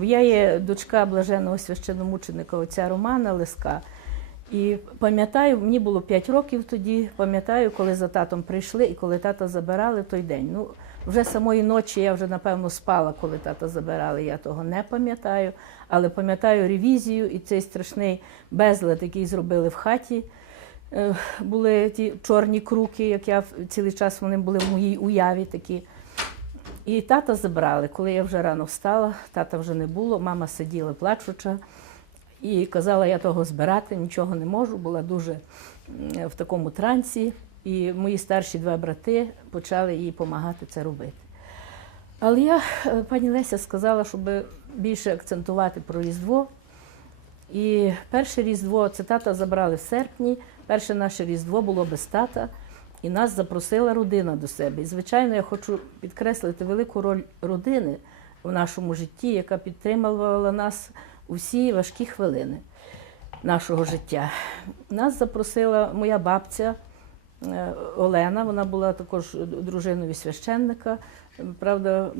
Я є дочка блаженого священомученика отця Романа Леска. І пам'ятаю, мені було 5 років тоді. Пам'ятаю, коли за татом прийшли і коли тата забирали той день. Ну, вже самої ночі я вже напевно спала, коли тата забирали. Я того не пам'ятаю. Але пам'ятаю ревізію і цей страшний безлад, який зробили в хаті. Е, Були ті чорні круки, як я цілий час вони були в моїй уяві такі. І тата забрали. Коли я вже рано встала, тата вже не було, мама сиділа плачуча і казала, я того збирати нічого не можу, була дуже в такому трансі. І мої старші два брати почали їй допомагати це робити. Але я, е, пані Леся сказала, щоб більше акцентувати про Різдво. І перше Різдво це тата забрали в серпні. Перше наше Різдво було без тата, і нас запросила родина до себе. І, звичайно, я хочу підкреслити велику роль родини в нашому житті, яка підтримувала нас у всі важкі хвилини нашого життя. Нас запросила моя бабця е, Олена, вона була також дружиною священника. Правда,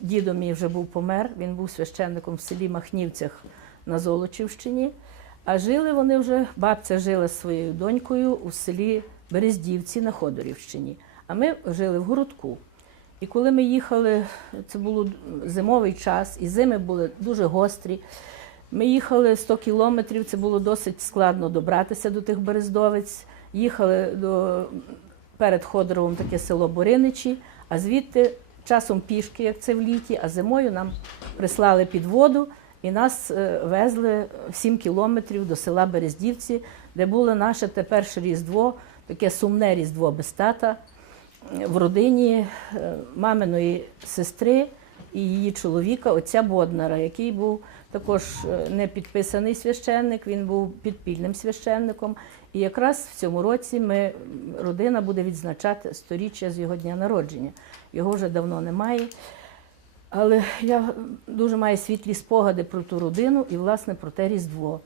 дідо мій вже був помер, він був священником в селі Махнівцях на Золочівщині. А жили вони вже, бабця жила зі своєю донькою у селі Берездівці на Ходорівщині. А ми жили в городку. І коли ми їхали, це був зимовий час, і зими були дуже гострі. Ми їхали 100 кілометрів, це було досить складно добратися до тих Берездовиць. Їхали до перед Ходоровом таке село Бориничі, а звідти часом пішки, як це в літі, а зимою нам прислали під воду і нас е, везли 7 кілометрів до села Берездівці, де було наше тепер Різдво, таке сумне Різдво без тата в родині е, маминої сестри і її чоловіка, отця Боднара, який був також е, не підписаний священник, він був підпільним священником. І якраз в цьому році ми, родина буде відзначати сторіччя з його дня народження. Його вже давно немає. Але я дуже маю світлі спогади про ту родину і, власне, про те Різдво.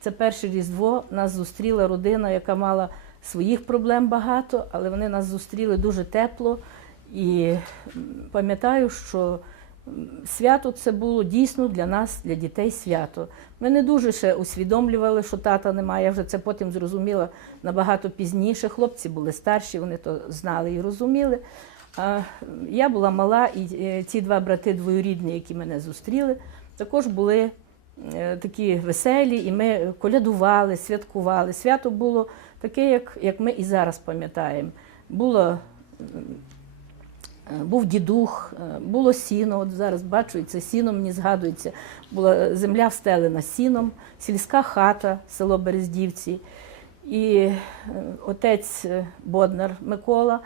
Це перше Різдво. Нас зустріла родина, яка мала своїх проблем багато, але вони нас зустріли дуже тепло. І пам'ятаю, що свято це було дійсно для нас, для дітей свято. Ми не дуже ще усвідомлювали, що тата немає. Я вже це потім зрозуміла набагато пізніше. Хлопці були старші, вони то знали і розуміли. А я була мала, і е, ці два брати двоюрідні, які мене зустріли, також були такі веселі, і ми колядували, святкували. Свято було таке, як, як ми і зараз пам'ятаємо. Було, е, був дідух, е, було сіно. От зараз бачу, це сіно мені згадується. Була земля встелена сіном, сільська хата, село Берездівці. І е, отець е, Боднар Микола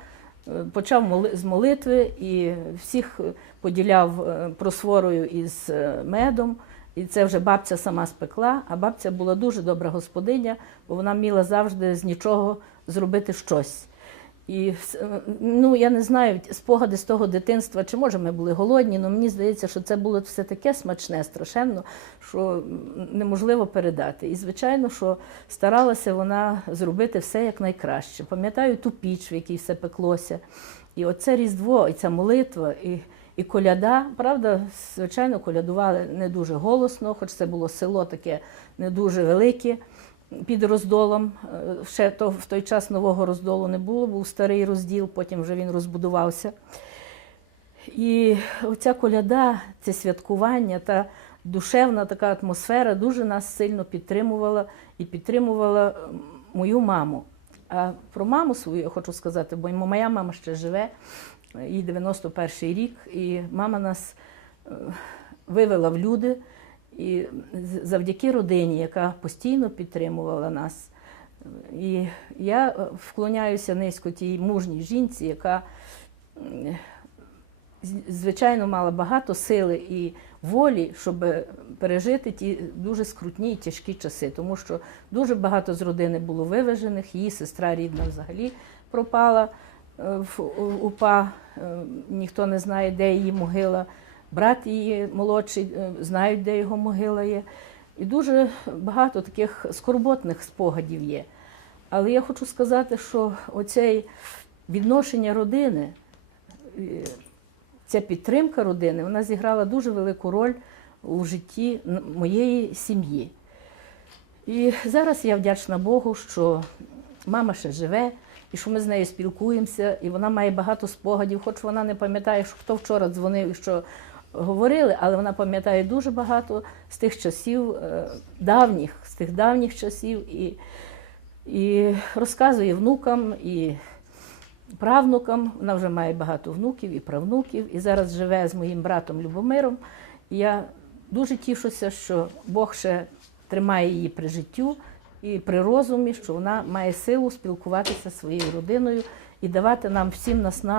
е, почав з молитви і всіх поділяв е, просворою із е, медом. І це вже бабця сама спекла, а бабця була дуже добра господиня, бо вона вміла завжди з нічого зробити щось. І ну, я не знаю, спогади з того дитинства, чи може ми були голодні, але мені здається, що це було все таке смачне, страшенно, що неможливо передати. І звичайно, що старалася вона зробити все як. Пам'ятаю ту піч, в якій все пеклося. І оце Різдво, і ця молитва, і, і коляда. Правда, звичайно, колядували не дуже голосно, хоч це було село таке не дуже велике під роздолом. Е, Ще то, в той час нового роздолу не було, був старий розділ, потім вже він розбудувався. І оця коляда, це святкування та душевна така атмосфера дуже нас сильно підтримувала і підтримувала мою маму. А про маму свою я хочу сказати, бо моя мама ще живе, їй 91 рік, і мама нас е, вивела в люди. І завдяки родині, яка постійно підтримувала нас. І я е, вклоняюся низько тій мужній жінці, яка, звичайно, мала багато сили і волі, щоб пережити ті дуже скрутні і тяжкі часи, тому що дуже багато з родини було вивезених, її сестра рідна взагалі пропала в УПА, е, ніхто не знає, де її могила. Брат її молодший, е, знають, де його могила є. І дуже багато таких скорботних спогадів є. Але я хочу сказати, що оце відношення родини, е, ця підтримка родини, вона зіграла дуже велику роль у житті моєї сім'ї. І зараз я вдячна Богу, що мама ще живе, і що ми з нею спілкуємося, і вона має багато спогадів, хоч вона не пам'ятає, що хто вчора дзвонив і що говорили, але вона пам'ятає дуже багато з тих часів е, давніх, з тих давніх часів, і, і розказує внукам і правнукам. Вона вже має багато внуків і правнуків, і зараз живе з моїм братом Любомиром. І я дуже тішуся, що Бог ще тримає її при життю і при розумі, що вона має силу спілкуватися зі своєю родиною і давати нам всім наснагу.